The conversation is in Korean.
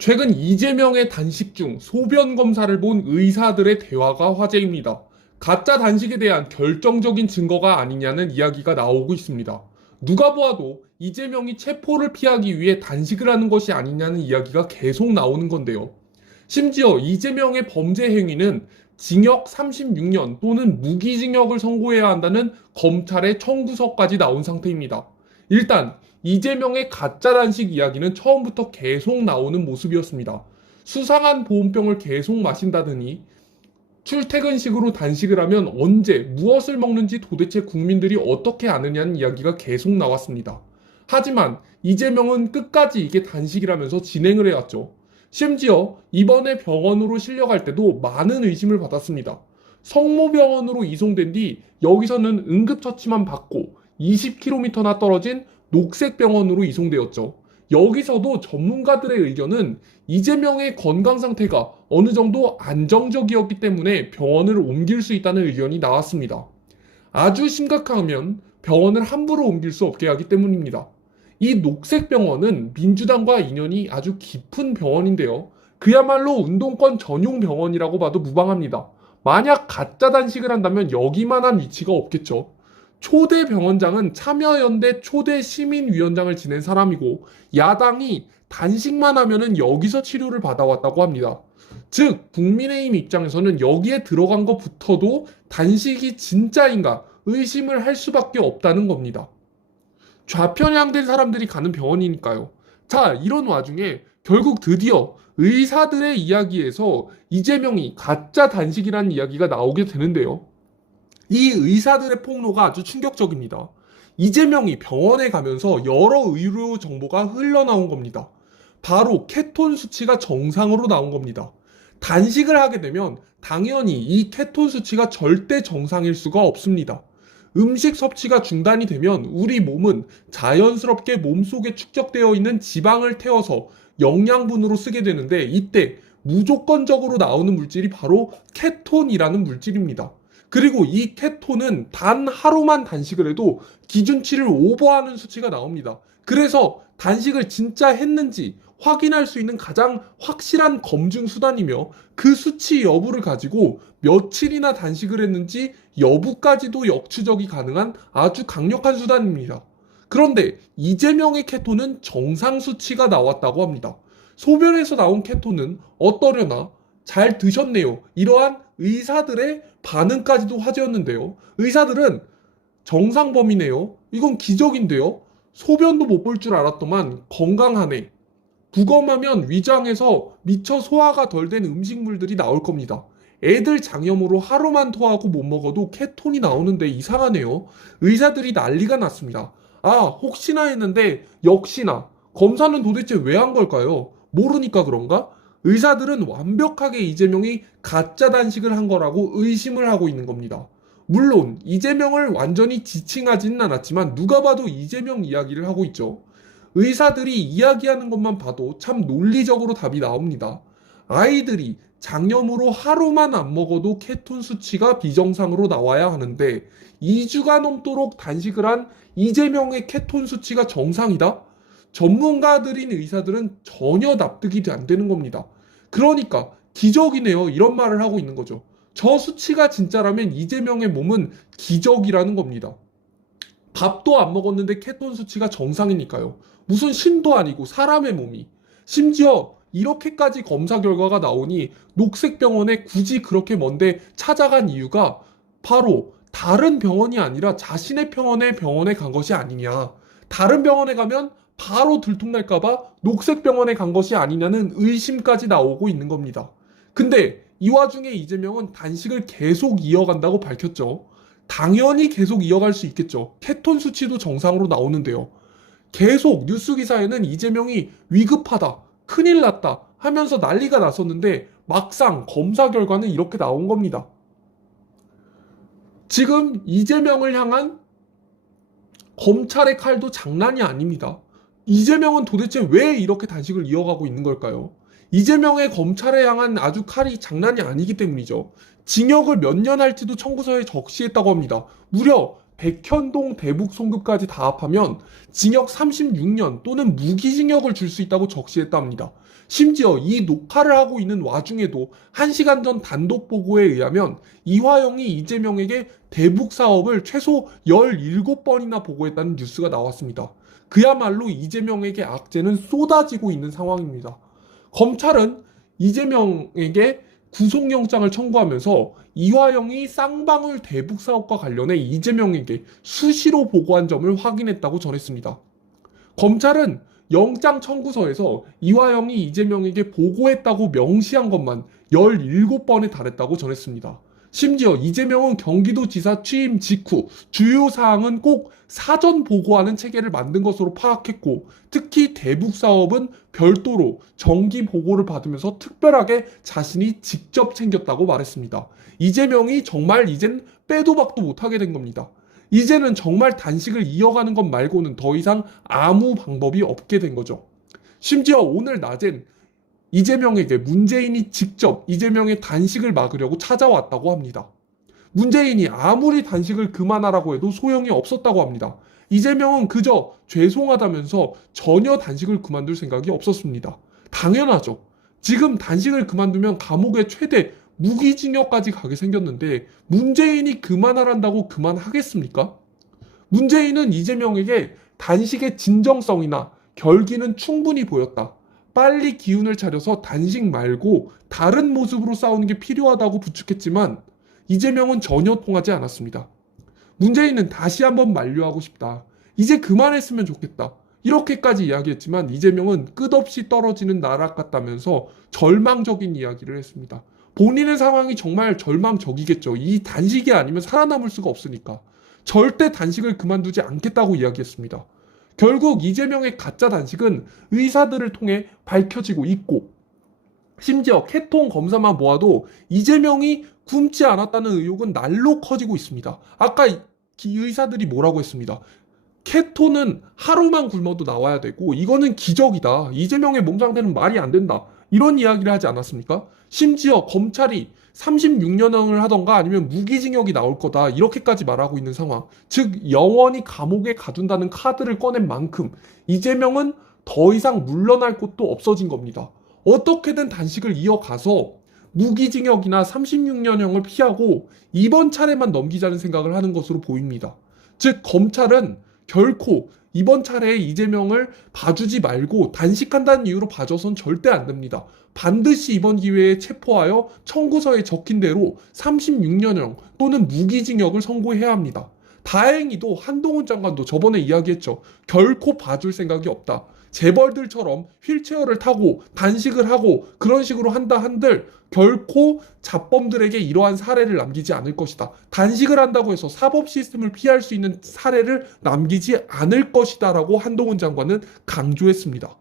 최근 이재명의 단식 중 소변 검사를 본 의사들의 대화가 화제입니다. 가짜 단식에 대한 결정적인 증거가 아니냐는 이야기가 나오고 있습니다. 누가 보아도 이재명이 체포를 피하기 위해 단식을 하는 것이 아니냐는 이야기가 계속 나오는 건데요. 심지어 이재명의 범죄 행위는 징역 36년 또는 무기징역을 선고해야 한다는 검찰의 청구서까지 나온 상태입니다. 일단 이재명의 가짜 단식 이야기는 처음부터 계속 나오는 모습이었습니다. 수상한 보온병을 계속 마신다더니 출퇴근식으로 단식을 하면 언제 무엇을 먹는지 도대체 국민들이 어떻게 아느냐는 이야기가 계속 나왔습니다. 하지만 이재명은 끝까지 이게 단식이라면서 진행을 해왔죠. 심지어 이번에 병원으로 실려갈 때도 많은 의심을 받았습니다. 성모병원으로 이송된 뒤 여기서는 응급처치만 받고 20km나 떨어진 녹색병원으로 이송되었죠. 여기서도 전문가들의 의견은 이재명의 건강 상태가 어느 정도 안정적이었기 때문에 병원을 옮길 수 있다는 의견이 나왔습니다. 아주 심각하면 병원을 함부로 옮길 수 없게 하기 때문입니다. 이 녹색병원은 민주당과 인연이 아주 깊은 병원인데요. 그야말로 운동권 전용 병원이라고 봐도 무방합니다. 만약 가짜 단식을 한다면 여기만한 위치가 없겠죠. 초대 병원장은 참여연대 초대 시민위원장을 지낸 사람이고 야당이 단식만 하면은 여기서 치료를 받아왔다고 합니다. 즉 국민의힘 입장에서는 여기에 들어간 것부터도 단식이 진짜인가 의심을 할 수밖에 없다는 겁니다. 좌편향된 사람들이 가는 병원이니까요. 자, 이런 와중에 결국 드디어 의사들의 이야기에서 이재명이 가짜 단식이라는 이야기가 나오게 되는데요. 이 의사들의 폭로가 아주 충격적입니다. 이재명이 병원에 가면서 여러 의료 정보가 흘러나온 겁니다. 바로 케톤 수치가 정상으로 나온 겁니다. 단식을 하게 되면 당연히 이 케톤 수치가 절대 정상일 수가 없습니다. 음식 섭취가 중단이 되면 우리 몸은 자연스럽게 몸속에 축적되어 있는 지방을 태워서 영양분으로 쓰게 되는데 이때 무조건적으로 나오는 물질이 바로 케톤이라는 물질입니다. 그리고 이 케톤은 단 하루만 단식을 해도 기준치를 오버하는 수치가 나옵니다. 그래서 단식을 진짜 했는지 확인할 수 있는 가장 확실한 검증 수단이며 그 수치 여부를 가지고 며칠이나 단식을 했는지 여부까지도 역추적이 가능한 아주 강력한 수단입니다. 그런데 이재명의 케톤은 정상 수치가 나왔다고 합니다. 소변에서 나온 케톤은 어떠려나 잘 드셨네요. 이러한 의사들의 반응까지도 화제였는데요. 의사들은 정상범위네요. 이건 기적인데요. 소변도 못 볼 줄 알았더만 건강하네. 부검하면 위장에서 미처 소화가 덜 된 음식물들이 나올 겁니다. 애들 장염으로 하루만 토하고 못 먹어도 케톤이 나오는데 이상하네요. 의사들이 난리가 났습니다. 아, 혹시나 했는데 역시나 검사는 도대체 왜 한 걸까요? 모르니까 그런가? 의사들은 완벽하게 이재명이 가짜 단식을 한 거라고 의심을 하고 있는 겁니다. 물론 이재명을 완전히 지칭하지는 않았지만 누가 봐도 이재명 이야기를 하고 있죠. 의사들이 이야기하는 것만 봐도 참 논리적으로 답이 나옵니다. 아이들이 장염으로 하루만 안 먹어도 케톤 수치가 비정상으로 나와야 하는데 2주가 넘도록 단식을 한 이재명의 케톤 수치가 정상이다? 전문가들인 의사들은 전혀 납득이 안 되는 겁니다. 그러니까 기적이네요. 이런 말을 하고 있는 거죠. 저 수치가 진짜라면 이재명의 몸은 기적이라는 겁니다. 밥도 안 먹었는데 케톤 수치가 정상이니까요. 무슨 신도 아니고 사람의 몸이. 심지어 이렇게까지 검사 결과가 나오니 녹색병원에 굳이 그렇게 먼데 찾아간 이유가 바로 다른 병원이 아니라 자신의 병원에 간 것이 아니냐. 다른 병원에 가면 바로 들통날까봐 녹색병원에 간 것이 아니냐는 의심까지 나오고 있는 겁니다. 근데 이 와중에 이재명은 단식을 계속 이어간다고 밝혔죠. 당연히 계속 이어갈 수 있겠죠. 케톤 수치도 정상으로 나오는데요. 계속 뉴스 기사에는 이재명이 위급하다, 큰일 났다 하면서 난리가 났었는데 막상 검사 결과는 이렇게 나온 겁니다. 지금 이재명을 향한 검찰의 칼도 장난이 아닙니다. 이재명은 도대체 왜 이렇게 단식을 이어가고 있는 걸까요? 이재명의 검찰에 향한 아주 칼이 장난이 아니기 때문이죠. 징역을 몇 년 할지도 청구서에 적시했다고 합니다. 무려 백현동 대북 송금까지 다 합하면 징역 36년 또는 무기징역을 줄 수 있다고 적시했다 합니다. 심지어 이 녹화를 하고 있는 와중에도 1시간 전 단독 보고에 의하면 이화영이 이재명에게 대북 사업을 최소 17번이나 보고했다는 뉴스가 나왔습니다. 그야말로 이재명에게 악재는 쏟아지고 있는 상황입니다. 검찰은 이재명에게 구속영장을 청구하면서 이화영이 쌍방울 대북 사업과 관련해 이재명에게 수시로 보고한 점을 확인했다고 전했습니다. 검찰은 영장 청구서에서 이화영이 이재명에게 보고했다고 명시한 것만 17번에 달했다고 전했습니다. 심지어 이재명은 경기도지사 취임 직후 주요 사항은 꼭 사전 보고하는 체계를 만든 것으로 파악했고, 특히 대북 사업은 별도로 정기 보고를 받으면서 특별하게 자신이 직접 챙겼다고 말했습니다. 이재명이 정말 이젠 빼도 박도 못하게 된 겁니다. 이제는 정말 단식을 이어가는 것 말고는 더 이상 아무 방법이 없게 된 거죠. 심지어 오늘 낮엔 이재명에게 문재인이 직접 이재명의 단식을 막으려고 찾아왔다고 합니다. 문재인이 아무리 단식을 그만하라고 해도 소용이 없었다고 합니다. 이재명은 그저 죄송하다면서 전혀 단식을 그만둘 생각이 없었습니다. 당연하죠. 지금 단식을 그만두면 감옥에 최대 무기징역까지 가게 생겼는데 문재인이 그만하란다고 그만하겠습니까? 문재인은 이재명에게 단식의 진정성이나 결기는 충분히 보였다. 빨리 기운을 차려서 단식 말고 다른 모습으로 싸우는 게 필요하다고 부축했지만 이재명은 전혀 통하지 않았습니다. 문재인은 다시 한번 만류하고 싶다. 이제 그만했으면 좋겠다. 이렇게까지 이야기했지만 이재명은 끝없이 떨어지는 나락 같다면서 절망적인 이야기를 했습니다. 본인의 상황이 정말 절망적이겠죠. 이 단식이 아니면 살아남을 수가 없으니까. 절대 단식을 그만두지 않겠다고 이야기했습니다. 결국 이재명의 가짜 단식은 의사들을 통해 밝혀지고 있고, 심지어 케톤 검사만 모아도 이재명이 굶지 않았다는 의혹은 날로 커지고 있습니다. 아까 이 의사들이 뭐라고 했습니다. 케톤은 하루만 굶어도 나와야 되고 이거는 기적이다. 이재명의 몸 상태는 말이 안 된다. 이런 이야기를 하지 않았습니까? 심지어 검찰이 36년형을 하던가 아니면 무기징역이 나올 거다 이렇게까지 말하고 있는 상황. 즉 영원히 감옥에 가둔다는 카드를 꺼낸 만큼 이재명은 더 이상 물러날 곳도 없어진 겁니다. 어떻게든 단식을 이어가서 무기징역이나 36년형을 피하고 이번 차례만 넘기자는 생각을 하는 것으로 보입니다. 즉 검찰은 결코 이번 차례에 이재명을 봐주지 말고 단식한다는 이유로 봐줘선 절대 안 됩니다. 반드시 이번 기회에 체포하여 청구서에 적힌 대로 36년형 또는 무기징역을 선고해야 합니다. 다행히도 한동훈 장관도 저번에 이야기했죠. 결코 봐줄 생각이 없다. 재벌들처럼 휠체어를 타고 단식을 하고 그런 식으로 한다 한들 결코 잡범들에게 이러한 사례를 남기지 않을 것이다. 단식을 한다고 해서 사법 시스템을 피할 수 있는 사례를 남기지 않을 것이다 라고 한동훈 장관은 강조했습니다.